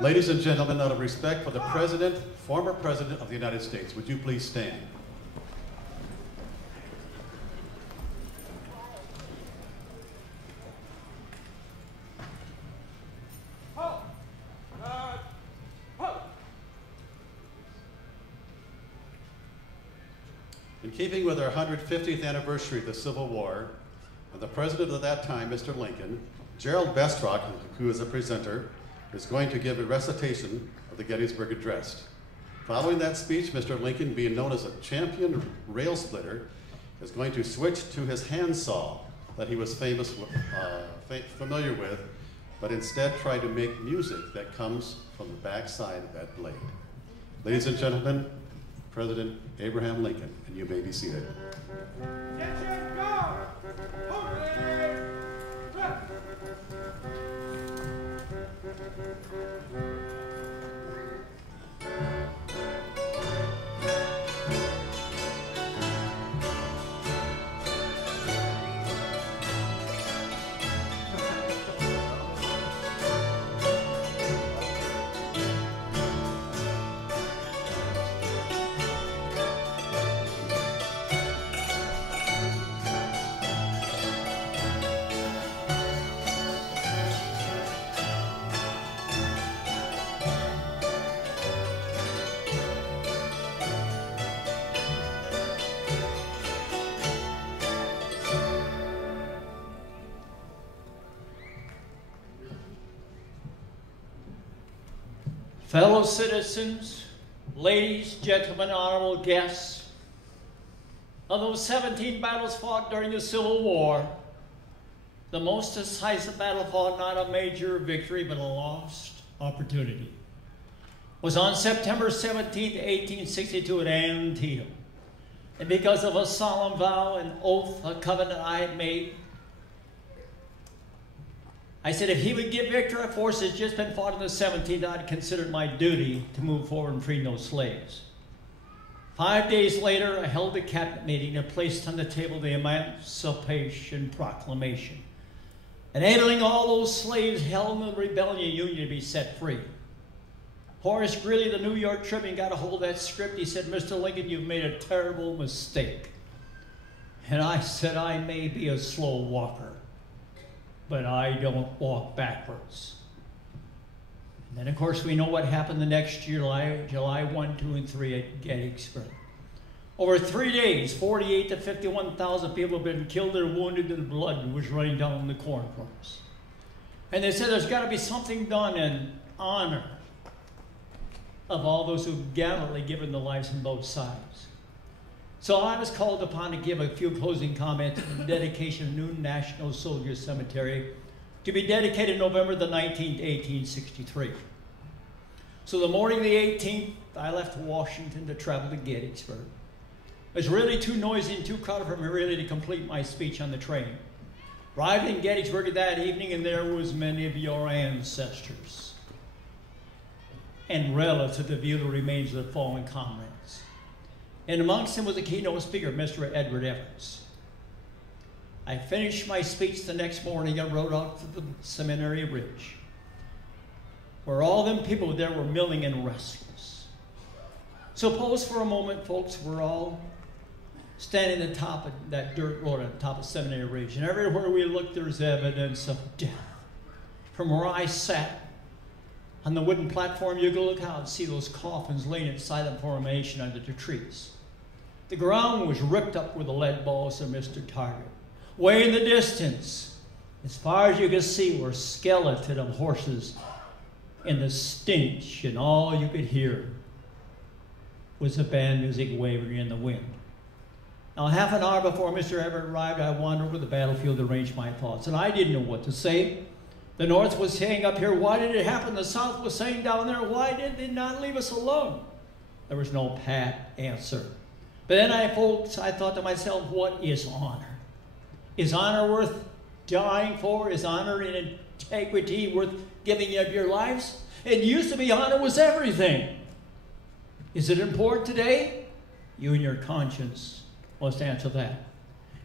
Ladies and gentlemen, out of respect for the President, former President of the United States, would you please stand? In keeping with our 150th anniversary of the Civil War, and the President of that time, Mr. Lincoln, Gerald Bestrock, who is a presenter, is going to give a recitation of the Gettysburg Address. Following that speech, Mr. Lincoln, being known as a champion rail splitter, is going to switch to his handsaw that he was familiar with, but instead try to make music that comes from the backside of that blade. Ladies and gentlemen, President Abraham Lincoln, and you may be seated. Attention, go! Fellow citizens, ladies, gentlemen, honorable guests, of those 17 battles fought during the Civil War, the most decisive battle fought, not a major victory, but a lost opportunity, was on September 17, 1862 at Antietam. And because of a solemn vow, an oath, a covenant I had made, I said if he would give victory, a force has just been fought on the 17th, I'd consider it my duty to move forward and free those slaves. 5 days later, I held a cabinet meeting and placed on the table the Emancipation Proclamation, enabling all those slaves held in the rebellion union to be set free. Horace Greeley, the New York Tribune, got a hold of that script. He said, Mr. Lincoln, you've made a terrible mistake. And I said, I may be a slow walker, but I don't walk backwards. And then, of course, we know what happened the next July 1, 2, and 3 at Gettysburg. Over 3 days, 48 to 51,000 people have been killed or wounded, and blood was running down the cornfields. And they said there's got to be something done in honor of all those who've gallantly given their lives on both sides. So I was called upon to give a few closing comments on the dedication of New National Soldier Cemetery to be dedicated November the 19th, 1863. So the morning of the 18th, I left Washington to travel to Gettysburg. It was really too noisy and too crowded for me really to complete my speech on the train. Arrived in Gettysburg that evening, and there was many of your ancestors and relatives to view the remains of the fallen comrades. And amongst them was the keynote speaker, Mr. Edward Evart. I finished my speech the next morning and rode out to the Seminary Ridge, where all them people there were milling and restless. Suppose for a moment, folks, we're all standing at the top of that dirt road at the top of Seminary Ridge, and everywhere we look, there's evidence of death. From where I sat on the wooden platform, you could look out and see those coffins laying in silent formation under the trees. The ground was ripped up with the lead balls of Mr. Target. Way in the distance, as far as you could see, were skeletons of horses, and the stench, and all you could hear was the band music wavering in the wind. Now, half an hour before Mr. Evart arrived, I wandered over the battlefield to arrange my thoughts, and I didn't know what to say. The North was saying up here, why did it happen? The South was saying down there, why did they not leave us alone? There was no pat answer. But then I thought to myself, what is honor? Is honor worth dying for? Is honor and integrity worth giving of your lives? It used to be honor was everything. Is it important today? You and your conscience must answer that.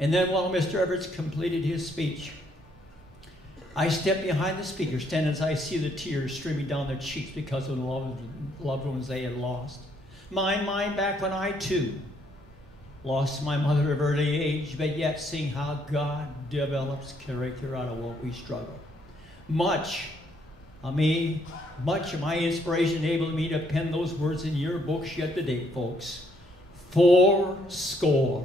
And then while Mr. Evart completed his speech, I step behind the speaker stand as I see the tears streaming down their cheeks because of the loved ones they had lost. Mine back when I, too, lost my mother at an early age, but yet seeing how God develops character out of what we struggle. Much of my inspiration enabled me to pen those words in your books yet today, folks. 80.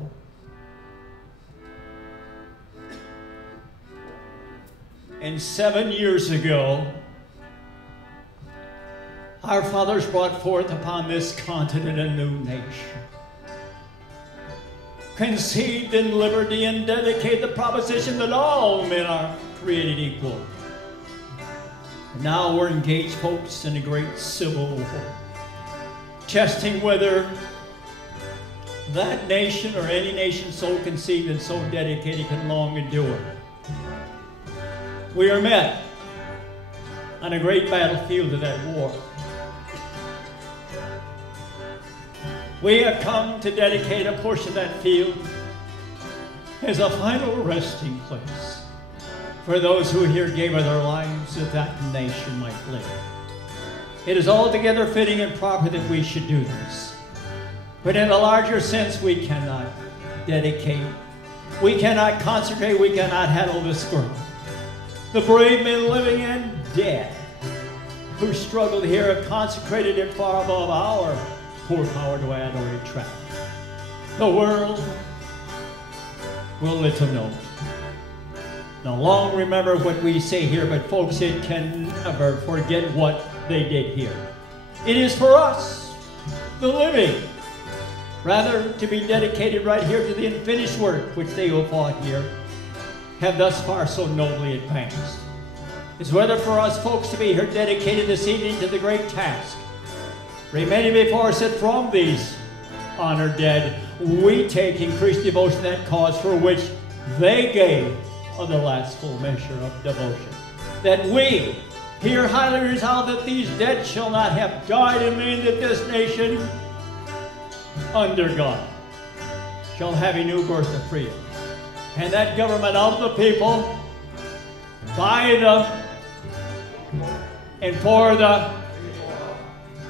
And 7 years ago, our fathers brought forth upon this continent a new nation, conceived in liberty and dedicated the proposition that all men are created equal. And now we're engaged, folks, in a great civil war, testing whether that nation or any nation so conceived and so dedicated can long endure. We are met on a great battlefield of that war. We have come to dedicate a portion of that field as a final resting place for those who here gave of their lives that that nation might live. It is altogether fitting and proper that we should do this. But in a larger sense, we cannot dedicate, we cannot consecrate, we cannot handle this scroll. The brave men living and dead who struggled here have consecrated it far above our poor power to add or retract. The world will little know. Now long remember what we say here, but folks, it can never forget what they did here. It is for us, the living, rather to be dedicated right here to the unfinished work which they who fought here have thus far so nobly advanced. It's whether for us folks to be here dedicated this evening to the great task. Remaining before us that from these honored dead, we take increased devotion to that cause for which they gave of the last full measure of devotion. That we here highly resolve that these dead shall not have died in vain, that this nation under God shall have a new birth of freedom. And that government of the people, by the and for the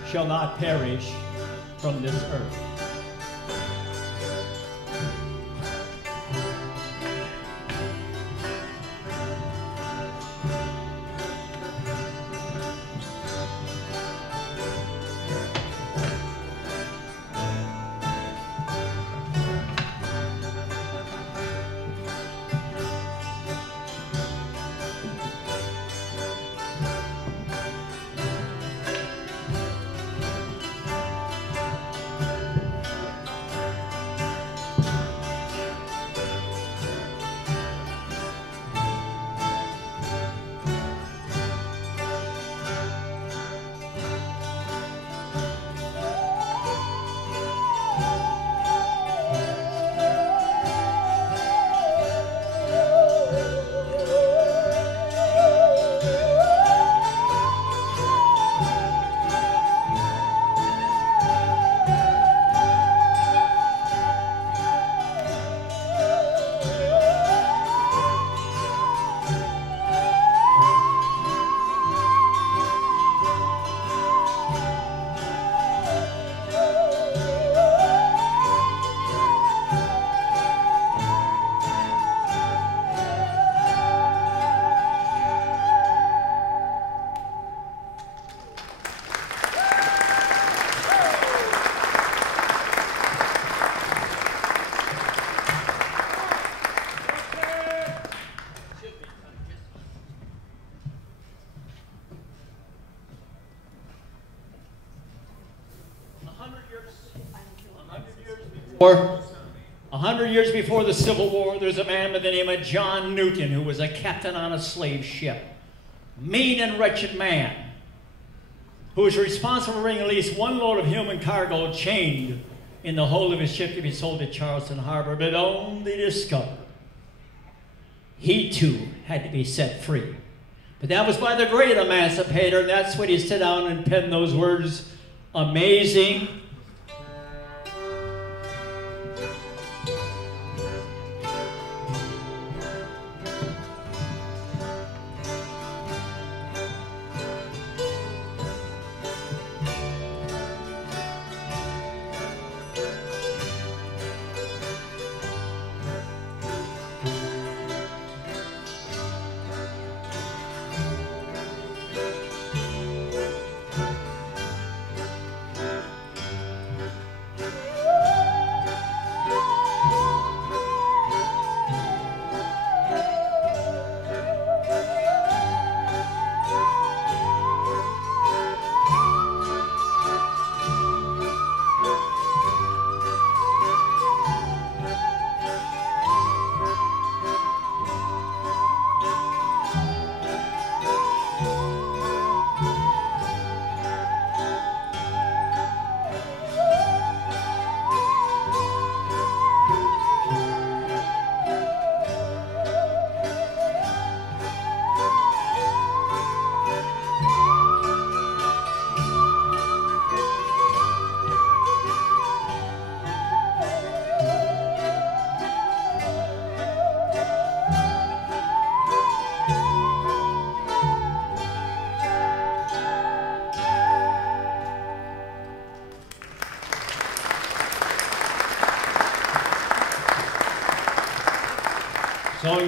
shall not perish from this earth. Or 100 years before the Civil War, there's a man by the name of John Newton who was a captain on a slave ship. Mean and wretched man who was responsible for bringing at least one load of human cargo chained in the hold of his ship to be sold at Charleston Harbor, but only discovered he too had to be set free. But that was by the great emancipator, and that's when he sat down and penned those words, amazing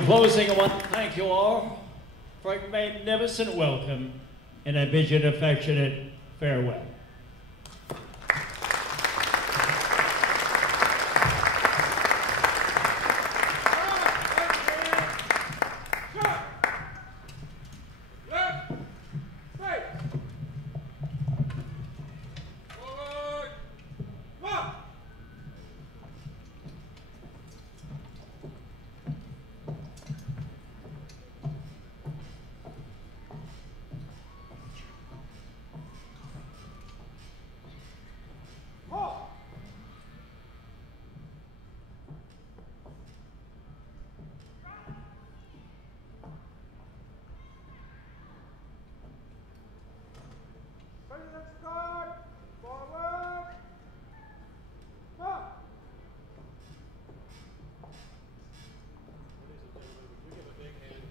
closing, I want to thank you all for a magnificent welcome, and I bid you an affectionate farewell.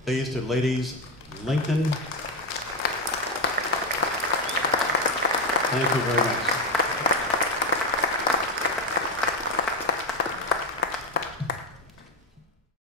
Please to ladies Lincoln. Thank you very much.